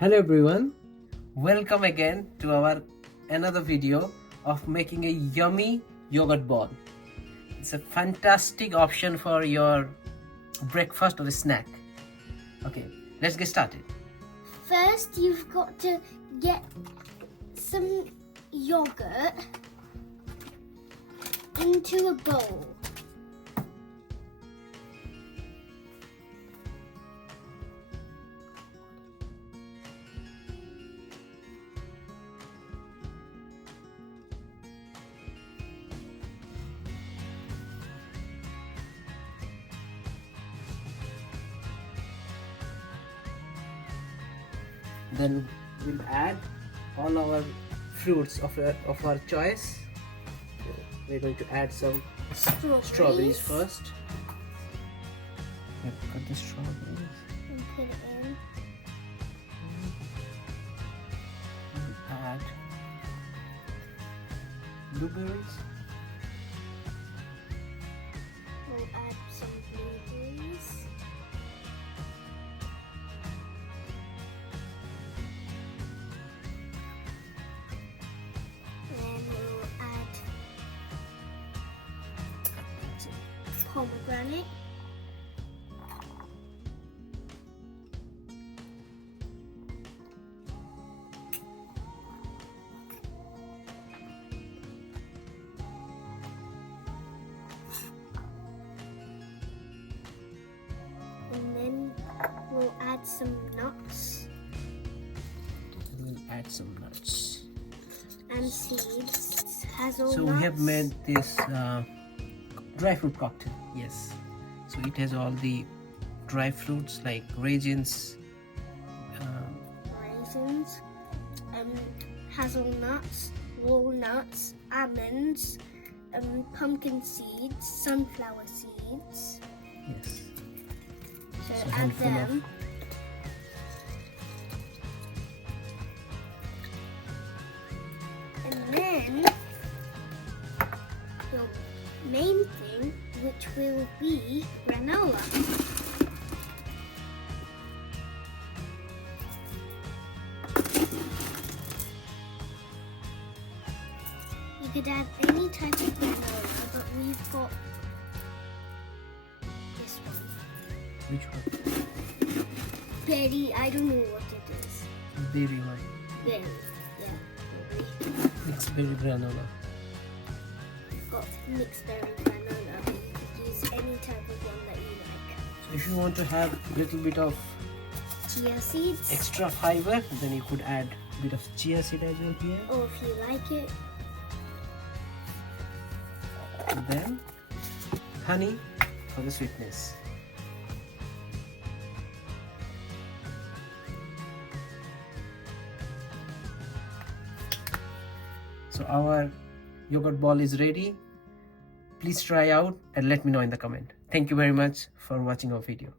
Hello everyone, welcome again to our another video of making a yummy yogurt ball. It's a fantastic option for your breakfast or a snack. Okay, let's get started. First, you've got to get some yogurt into a bowl. Then we'll add all our fruits of our choice. We're going to add some strawberries first. Cut the strawberries And put it in. and add blueberries. We'll add some blueberries. Then we'll add pomegranate. And then we'll add some nuts We'll add some nuts. and seeds. Hazelnuts. So we have made this dry fruit cocktail. Yes. So it has all the dry fruits like raisins, raisins, hazelnuts, walnuts, almonds, pumpkin seeds, sunflower seeds. yes. So So add handful of- them. And then your main thing, which will be granola. You could add any type of granola, but we've got this one. Which one? Berry, I don't know what it is. Berry one. Berry, yeah. Berry. It's berry granola. We've got mixed berry granola, but you could use any type of one that you like. So if you want to have a little bit of Chia seeds, extra fiber, then you could add a bit of chia seed as well here. or if you like it, And then honey for the sweetness. So our yogurt ball is ready. Please try out and let me know in the comment. Thank you very much for watching our video.